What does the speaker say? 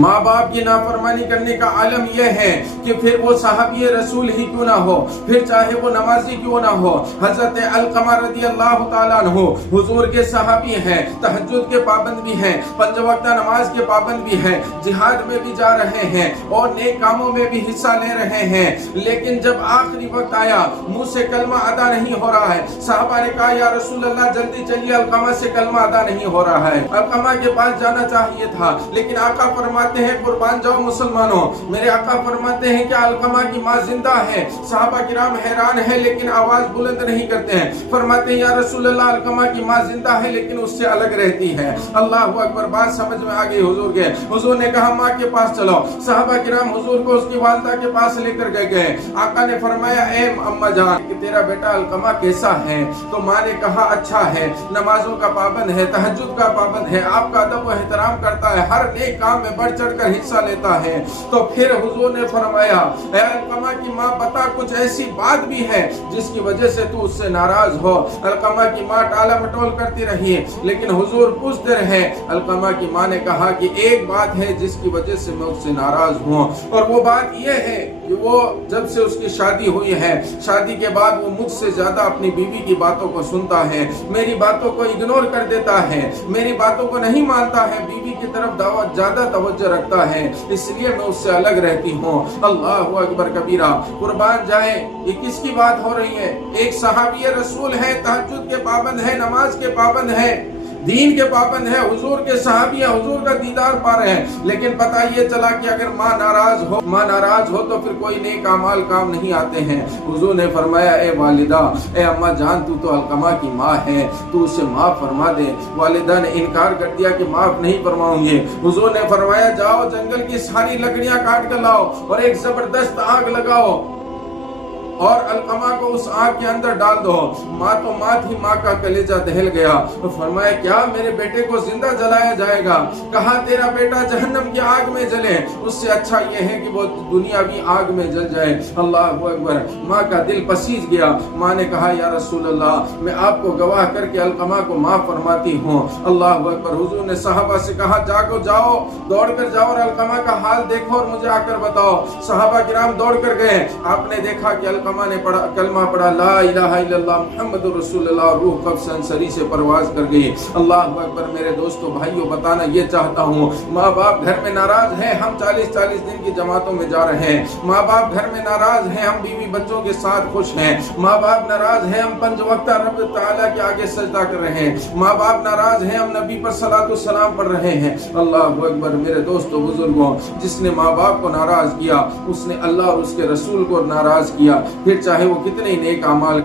माँ बाप की नाफरमानी करने का आलम यह है कि फिर वो साहबी रसूल ही क्यों ना हो, फिर चाहे वो नमाजी क्यों ना हो। हजरत अलकमा रदी अल्लाह ताला अन्हु हुजूर के सहाबी हैं, तहज्जुद के पाबंद भी हैं, पंज वक्त नमाज के पाबंद भी हैं, जिहाद में भी जा रहे हैं और नेक कामों में भी हिस्सा ले रहे हैं। लेकिन जब आखिरी वक्त आया, मुंह से कलमा अदा नहीं हो रहा है। साहबा ने कहा, या रसूल अल्लाह जल्दी चलिए, अलकमा से कलमा अदा नहीं हो रहा है। अलकमा के पास जाना चाहिए था, लेकिन आका फरमाते हैं, कुर्बान जाओ मुसलमानों, मेरे आका फरमाते हैं कि अलकमा की माँ जिंदा है। साहबा किराम हैरान है, लेकिन आवाज बुलंद नहीं करते हैं। फरमाते हैं, या रसूल अल्लाह अलकमा की माँ जिंदा है लेकिन उससे अलग रहती है। अल्लाह अकबर, बात समझ में आ गई हुजूर के। हुजूर ने कहा, माँ के पास चलो। साहबा किराम हुजूर को उसकी वालिदा के पास लेकर गए। आका ने फरमाया, ए अम्मा जान, कि तेरा बेटा अलकमा कैसा है? तो माँ ने कहा, अच्छा है, नमाजों का पाबंद है, तहज्जुद का पाबंद है, आपका अदब व एहतराम करता है, हर नेक काम में बढ़ चढ़ कर हिस्सा लेता है। तो फिर हुजूर ने फरमाया, ऐ अलकमा की माँ, बता कुछ ऐसी बात भी है जिसकी वजह से तू उससे नाराज हो। अलकमा की माँ टाला मटोल करती रही, लेकिन हुजूर पूछते रहे। अलकमा की माँ ने कहा कि एक बात है जिसकी वजह से मैं उससे नाराज हूँ, और वो बात यह है कि वो जब से उसकी शादी हुई है, शादी के बाद वो मुझसे ज्यादा अपनी बीवी की बातों को सुनता है, मेरी बातों को इग्नोर कर देता है, मेरी बातों को नहीं मानता है, बीवी की तरफ ज्यादा तवज्जो रखता है, इसलिए मैं उससे अलग रहती हूँ। अल्लाह अकबर कबीरा। कुर्बान जाए, ये किसकी बात हो रही है? एक सहाबी रसूल है, तहज्जुद के पाबंद है, नमाज के पाबंद है, दीन के पाबंद है, हुजूर के सहाबी है, हुजूर का दीदार पा रहे हैं। लेकिन पता ये चला कि अगर माँ नाराज हो तो फिर कोई नेक अमाल काम नहीं आते हैं। हुजूर ने फरमाया, ए वालिदा, ए अम्मा जान, तू तो अलकमा की माँ है, तू उसे माफ फरमा दे। वालिदा ने इनकार कर दिया कि माफ नहीं फरमाऊंगी। हुजूर ने फरमाया, जाओ जंगल की सारी लकड़ियां काट कर लाओ और एक जबरदस्त आग लगाओ और अलकमा को उस आग के अंदर डाल दो। माँ तो माँ थी, माँ का कलेजा दहल गया। तो फरमाया, क्या मेरे बेटे को जिंदा जलाया जाएगा? कहा, तेरा बेटा जहन्नम की आग में जले, उससे अच्छा ये है कि वो दुनियावी आग में जल जाए। अल्लाह अकबर। माँ का दिल पसीज गया। माँ ने कहा, या रसूल अल्लाह, मैं आपको गवाह करके अलकमा को माफ फरमाती हूँ। अल्लाह अकबर। हुजूर ने सहाबा से कहा, जाओ, दौड़ कर जाओ और अलकमा का हाल देखो और मुझे आकर बताओ। सहाबा किराम दौड़ कर गए। आपने देखा कि अलकमा ने कलमा पढ़ा, ला इलाहा इल्लल्लाह मुहम्मदुर रसूलुल्लाह, रूह कब संसरी से परवाज कर गई। अल्लाह अकबर। मेरे दोस्तों भाइयों, बताना ये चाहता हूँ, माँ बाप घर में नाराज हैं, हम 40-40 दिन की जमातों में जा रहे हैं। माँ बाप घर में नाराज हैं, हम बीवी बच्चों के साथ खुश हैं। माँ बाप नाराज हैं, हम 5 वक्त रब ताला के आगे सजदा कर रहे हैं। माँ बाप नाराज हैं, हम नबी पर सलातो सलाम पढ़ रहे हैं। अल्लाह अकबर। मेरे दोस्तों बुजुर्गों, जिसने माँ बाप को नाराज किया, उसने अल्लाह और उसके रसूल को नाराज किया, फिर चाहे वो कितने नेक अमाल